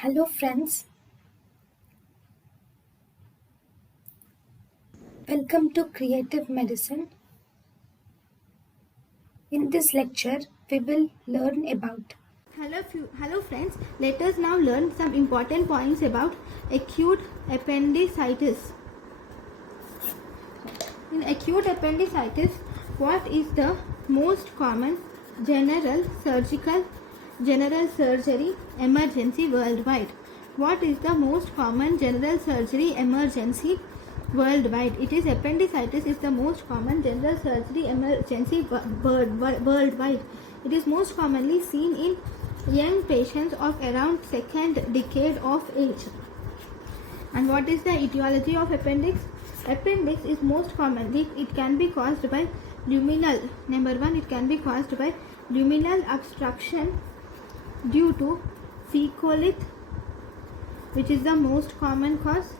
Hello friends, welcome to Creative Medicine. In this lecture, we will learn about Hello friends, let us now learn some important points about acute appendicitis. In acute appendicitis, what is the most common general surgery emergency worldwide? What is the most common general surgery emergency worldwide? It is appendicitis is the most common general surgery emergency worldwide. It is most commonly seen in young patients of around second decade of age. And what is the etiology of appendix? Appendix is most commonly, it can be caused by luminal. Number one, it can be caused by luminal obstruction due to fecalith, which is the most common cause.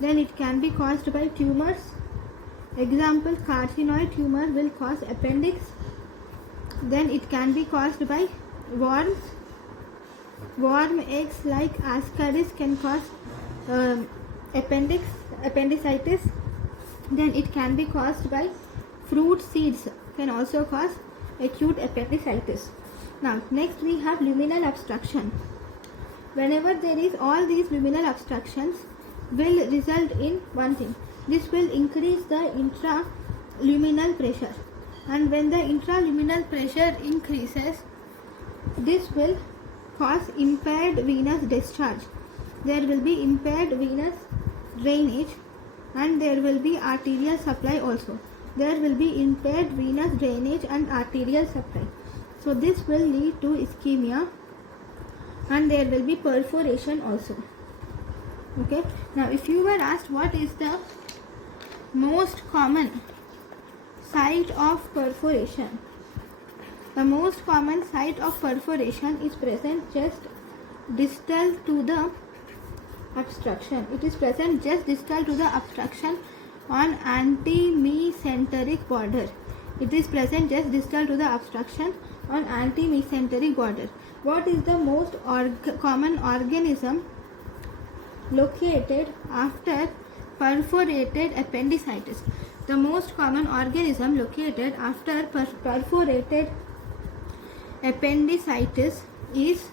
Then it can be caused by tumors. Example, carcinoid tumor will cause appendix. Then it can be caused by worms. Worm eggs like Ascaris can cause appendicitis. Then it can be caused by fruit seeds, can also cause acute appendicitis. Now next we have luminal obstruction. Whenever there is all these luminal obstructions will result in one thing. This will increase the intraluminal pressure, and when the intraluminal pressure increases, this will cause impaired venous discharge. There will be impaired venous drainage and there will be arterial supply also. There will be impaired venous drainage and arterial supply. So this will lead to ischemia and there will be perforation also. Okay. Now if you were asked what is the most common site of perforation, the most common site of perforation is present just distal to the obstruction. It is present just distal to the obstruction on anti-mesenteric border. It is present just distal to the obstruction on anti-mesenteric border. What is the most common organism located after perforated appendicitis? The most common organism located after perforated appendicitis is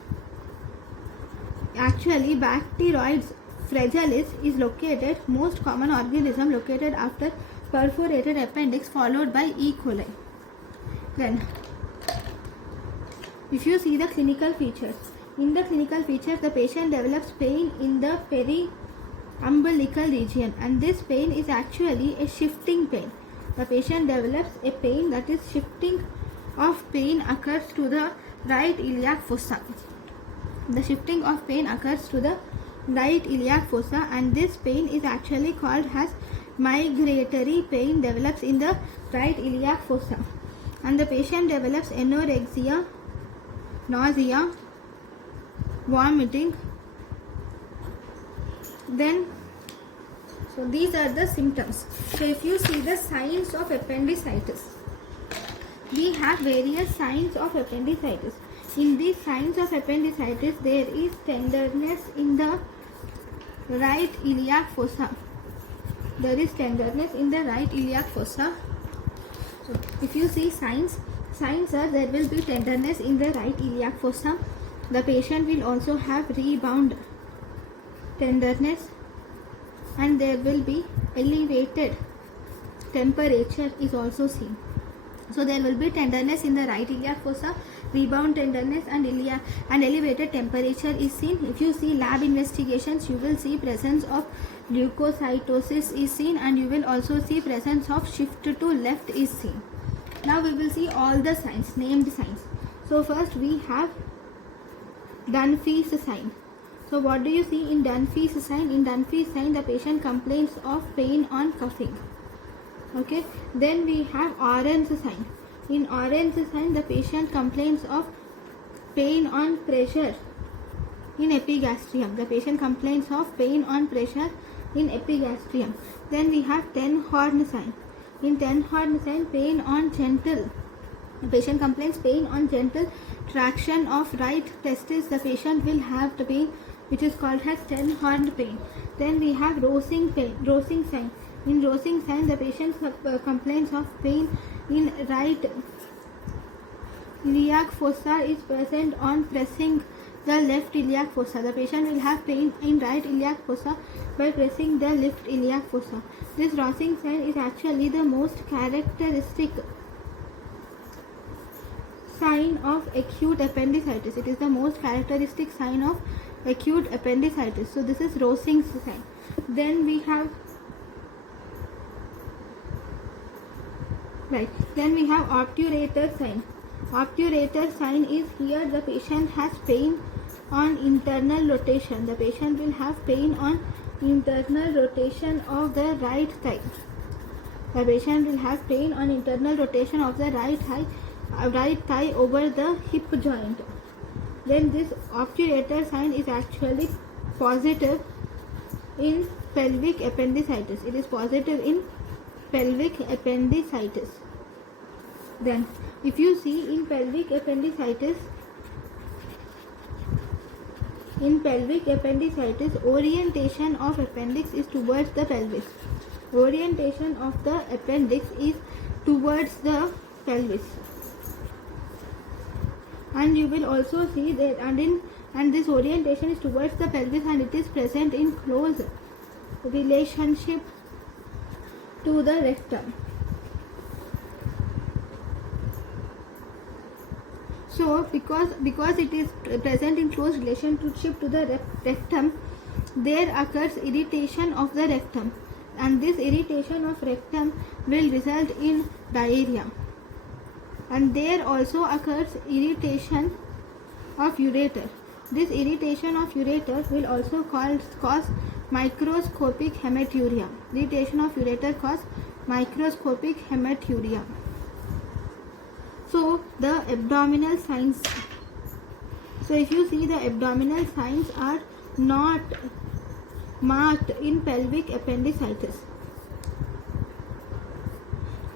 actually Bacteroides fragilis is located, most common organism located after perforated appendix, followed by E. coli. Then if you see the clinical features, in the clinical features the patient develops pain in the periumbilical region, and this pain is actually a shifting pain. The patient develops a pain that is shifting of pain occurs to the right iliac fossa. The shifting of pain occurs to the right iliac fossa, and this pain is actually called as migratory pain, develops in the right iliac fossa, and the patient develops anorexia, nausea, vomiting. Then so these are the symptoms. So if you see the signs of appendicitis, we have various signs of appendicitis. In these signs of appendicitis, there is tenderness in the right iliac fossa. There is tenderness in the right iliac fossa. So if you see signs are there will be tenderness in the right iliac fossa. The patient will also have rebound tenderness, and there will be elevated temperature is also seen. So there will be tenderness in the right iliac fossa, rebound tenderness, and elevated temperature is seen. If you see lab investigations, you will see presence of leukocytosis is seen, and you will also see presence of shift to left is seen. Now we will see all the signs, named signs. So first we have Dunphy's sign. So what do you see in Dunphy's sign? In Dunphy's sign, the patient complains of pain on cuffing. Okay. Then we have Orange sign. In Orange sign, the patient complains of pain on pressure in epigastrium. The patient complains of pain on pressure in epigastrium. Then we have Ten Horn sign. In Ten Horn sign, pain on gentle. The patient complains pain on gentle traction of right testis. The patient will have the pain which is called as ten-horned pain. Then we have rosing sign. In rosing sign, the patient complains of pain in right iliac fossa is present on pressing the left iliac fossa. The patient will have pain in right iliac fossa by pressing the left iliac fossa. This rosing sign is actually the most characteristic sign of acute appendicitis. It is the most characteristic sign of acute appendicitis. So this is rosing sign. Then we have obturator sign. Obturator sign is here the patient has pain on internal rotation. The patient will have pain on internal rotation of the right thigh. The patient will have pain on internal rotation of the right thigh over the hip joint. Then this obturator sign is actually positive in pelvic appendicitis. It is positive in pelvic appendicitis. Then if you see in pelvic appendicitis, orientation of appendix is towards the pelvis. Orientation of the appendix is towards the pelvis. And you will also see that and this orientation is towards the pelvis, and it is present in close relationship to the rectum. So because it is present in close relationship to the rectum, there occurs irritation of the rectum, and this irritation of rectum will result in diarrhea. And there also occurs irritation of ureter. This irritation of ureter will also cause microscopic hematuria. Irritation of ureter causes microscopic hematuria. So the abdominal signs. So if you see, the abdominal signs are not marked in pelvic appendicitis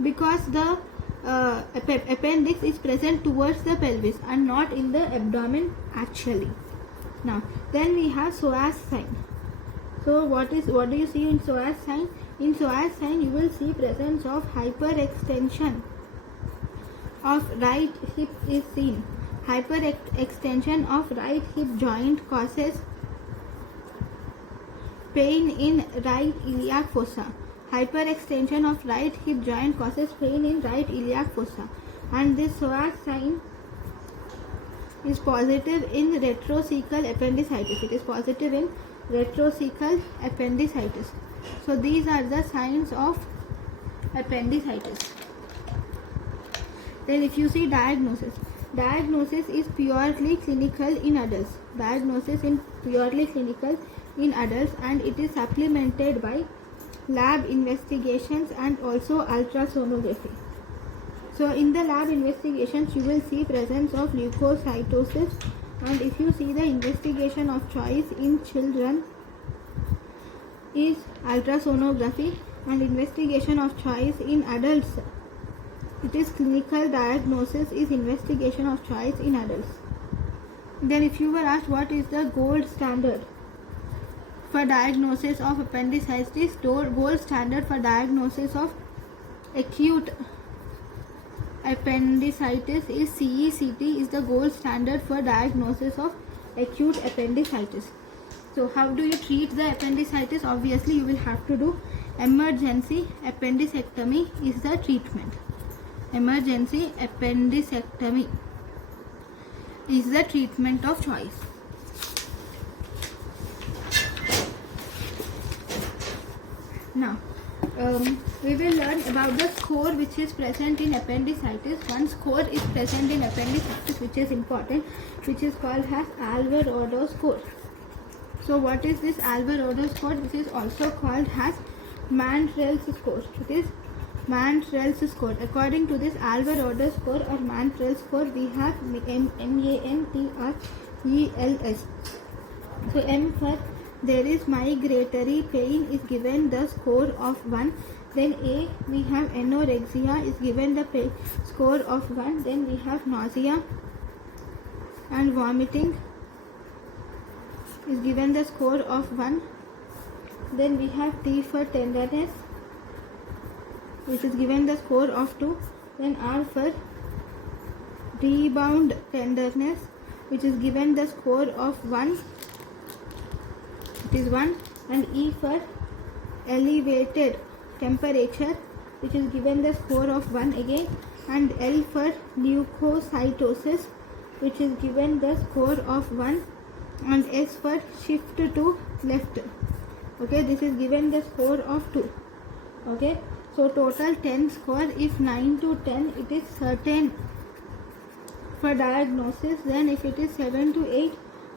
because the appendix is present towards the pelvis and not in the abdomen actually. Now then we have psoas sign. So what do you see in psoas sign? In psoas sign you will see presence of hyperextension of right hip is seen. Hyperextension of right hip joint causes pain in right iliac fossa. Hyperextension of right hip joint causes pain in right iliac fossa. And this psoas sign is positive in retrocecal appendicitis. It is positive in retrocecal appendicitis. So these are the signs of appendicitis. Then if you see diagnosis is purely clinical in adults. Diagnosis in purely clinical in adults, and it is supplemented by lab investigations and also ultrasonography. So in the lab investigations you will see presence of leukocytosis, and if you see the investigation of choice in children is ultrasonography, and investigation of choice in adults, it is clinical diagnosis is investigation of choice in adults. Then if you were asked what is the gold standard for diagnosis of appendicitis, gold standard for diagnosis of acute appendicitis is CECT is the gold standard for diagnosis of acute appendicitis. So how do you treat the appendicitis? Obviously you will have to do emergency appendicectomy is the treatment. Emergency appendicectomy is the treatment of choice. Now we will learn about the score which is present in appendicitis. One score is present in appendicitis which is important, which is called as Alvarado score. So what is this Alvarado score? This is also called as Mantrell's score. It is Mantrell's score. According to this Alvarado score or Mantrell's score, we have MANTRELS. So M for there is migratory pain is given the score of 1. Then A, we have anorexia is given the score of 1. Then we have nausea and vomiting is given the score of 1. Then we have T for tenderness, which is given the score of 2. Then R for rebound tenderness, which is given the score of 1. It is 1. And E for elevated temperature, which is given the score of 1 again. And L for leukocytosis, which is given the score of 1. And S for shift to left. Okay, this is given the score of 2. Okay, so total 10 score. If 9 to 10 it is certain for diagnosis, then if it is 7 to 8,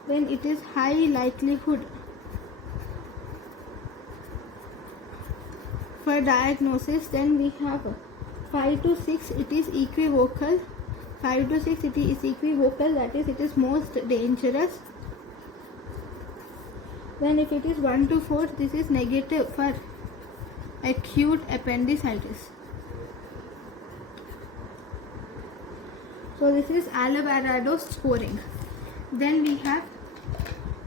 then it is high likelihood for diagnosis. Then we have 5 to 6, it is equivocal. 5 to 6 it is equivocal, that is it is most dangerous. Then if it is 1 to 4, this is negative for acute appendicitis. So this is Alvarado scoring. Then we have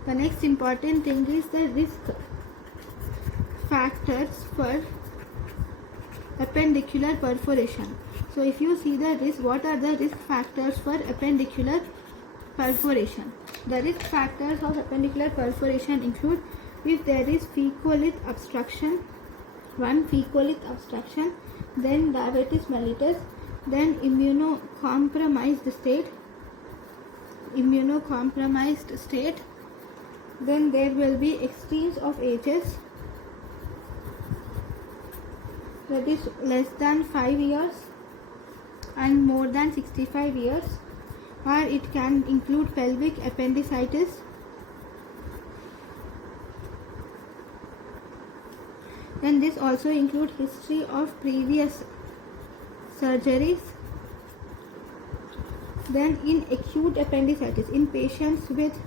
the next important thing is the risk factors for appendicular perforation. So if you see the risk, what are the risk factors for appendicular perforation? The risk factors of appendicular perforation include if there is fecalith obstruction, one fecalith obstruction, then diabetes mellitus, then immunocompromised state, then there will be extremes of ages, that is less than 5 years and more than 65 years, or it can include pelvic appendicitis. Then this also includes history of previous surgeries. Then in acute appendicitis, in patients with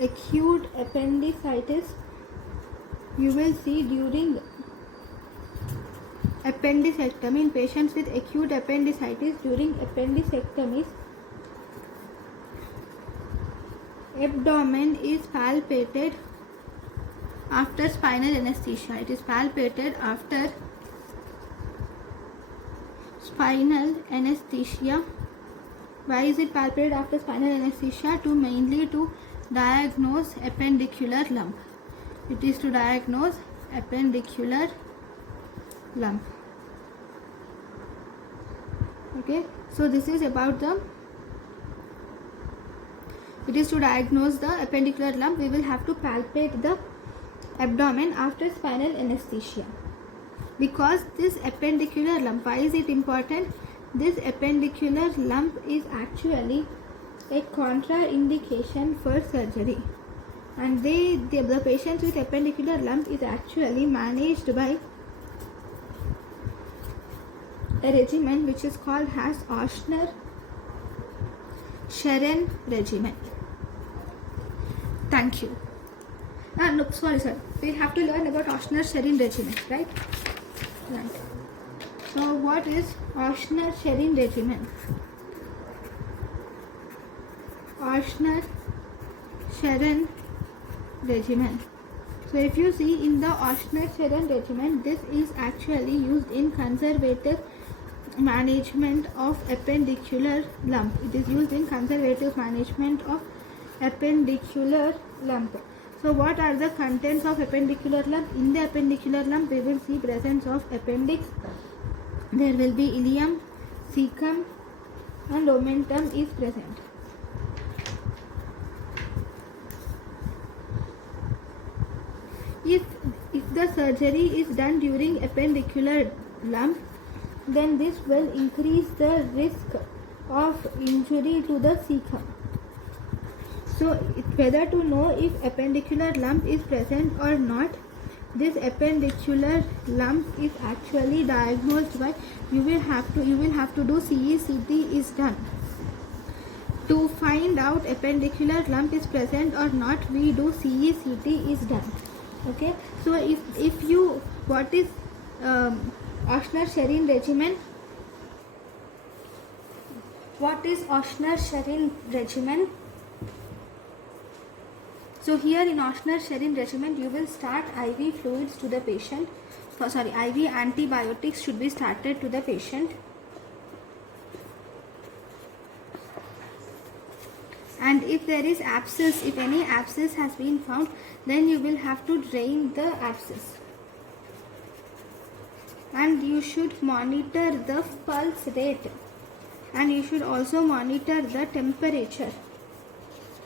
acute appendicitis, you will see during appendicectomy, in patients with acute appendicitis, during appendicectomies, abdomen is palpated after spinal anesthesia. It is palpated after spinal anesthesia. Why is it palpated after spinal anesthesia? Mainly to diagnose appendicular lump. It is to diagnose appendicular lump. Okay, so this is about the, it is to diagnose the appendicular lump. We will have to palpate the abdomen after spinal anesthesia, because this appendicular lump, why is it important? This appendicular lump is actually a contraindication for surgery, and the patients with appendicular lump is actually managed by a regimen which is called as Ochsner-Sharon regimen. Thank you. No, sorry, sir. We have to learn about Ochsner-Sharon regimen, right? Right. So, what is Ochsner-Sharon regimen? Ochsner-Sharon regimen. So, if you see in the Ochsner-Sharon regimen, this is actually used in conservative management of appendicular lump. It is used in conservative management of appendicular lump. So what are the contents of appendicular lump? In the appendicular lump, we will see presence of appendix. There will be ileum, cecum, and omentum is present. If the surgery is done during appendicular lump, then this will increase the risk of injury to the cecum. So whether to know if appendicular lump is present or not, this appendicular lump is actually diagnosed by, you will have to do CECT is done. To find out appendicular lump is present or not, we do CECT is done. Okay, so if you, what is Ochsner-Sharon regimen? What is Ochsner-Sharon regimen? So here in Ochsner Sherin regimen, you will start IV fluids to the patient. IV antibiotics should be started to the patient. And if there is abscess, if any abscess has been found, then you will have to drain the abscess. And you should monitor the pulse rate, and you should also monitor the temperature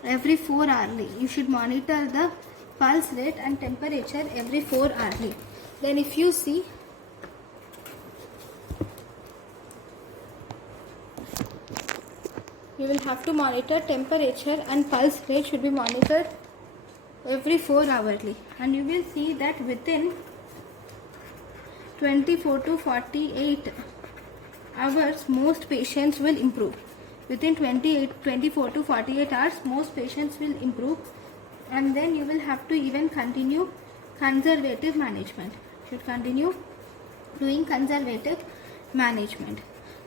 every 4 hourly. You should monitor the pulse rate and temperature every 4 hourly. Then if you see, you will have to monitor temperature and pulse rate should be monitored every 4 hourly, and you will see that within 24 to 48 hours most patients will improve. Within 24 to 48 hours most patients will improve, and then you will have to even continue conservative management. Should continue doing conservative management.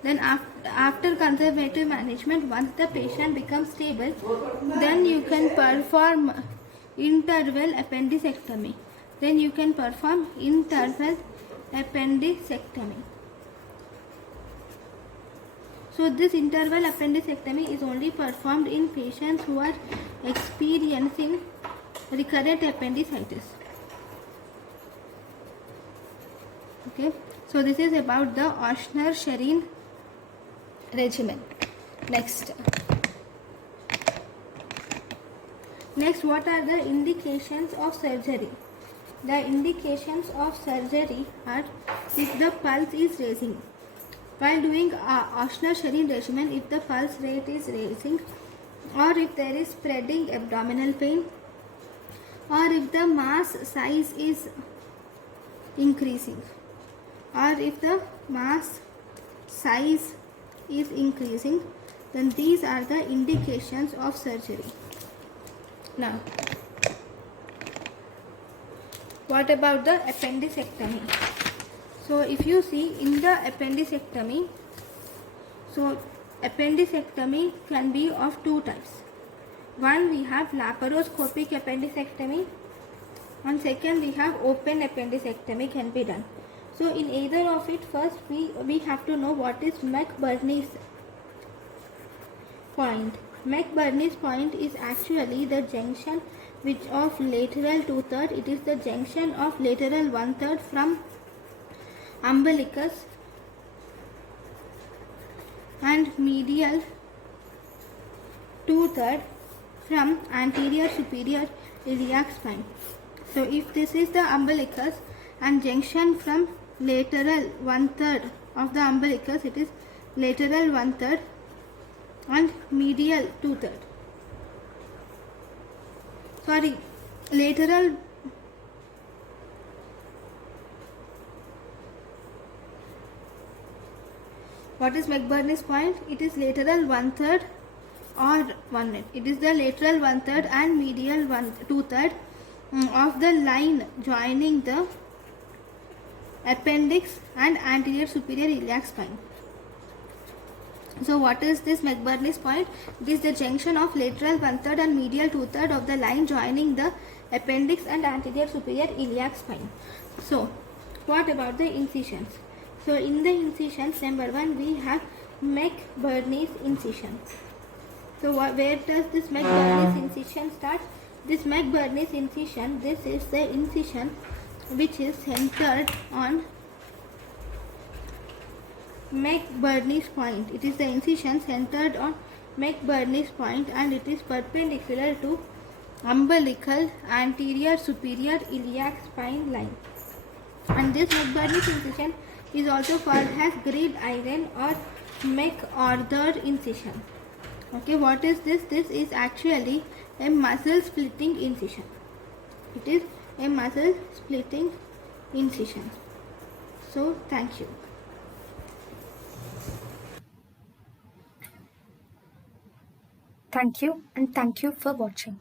Then after conservative management, once the patient becomes stable, then you can perform interval appendicectomy. Then you can perform interval appendicectomy. So this interval appendicectomy is only performed in patients who are experiencing recurrent appendicitis. Okay, so this is about the Ochsner Sherin regimen. Next, what are the indications of surgery? The indications of surgery are if the pulse is raising. While doing Ochsner Sherin regimen, if the pulse rate is raising, or if there is spreading abdominal pain, or if the mass size is increasing, or if the mass size is increasing, then these are the indications of surgery. Now, what about the appendicectomy? So if you see in the appendicectomy, so appendicectomy can be of two types. One, we have laparoscopic appendicectomy, and second we have open appendicectomy can be done. So in either of it, first we have to know what is McBurney's point. McBurney's point is actually the junction which of lateral 2/3. It is the junction of lateral 1/3 from umbilicus and medial 2/3 from anterior superior iliac spine. So if this is the umbilicus and junction from lateral 1/3 of the umbilicus, it is lateral 1/3 and medial 2/3. Sorry, lateral what is McBurney's point? It is lateral 1/3 or 1/8. It is the lateral 1/3 and medial 2/3 of the line joining the appendix and anterior superior iliac spine. So what is this McBurney's point? It is the junction of lateral 1/3 and medial 2/3 of the line joining the appendix and anterior superior iliac spine. So what about the incisions? So in the incisions, number 1 we have McBurney's incision. So where does this McBurney's incision start? This McBurney's incision, this is the incision which is centered on McBurney's point. It is the incision centered on McBurney's point, and it is perpendicular to umbilical anterior superior iliac spine line. And this McBurney's incision is also called as grid iron or McArthur incision. Okay, what is this? This is actually a muscle splitting incision. It is a muscle splitting incision. So thank you. Thank you, and thank you for watching.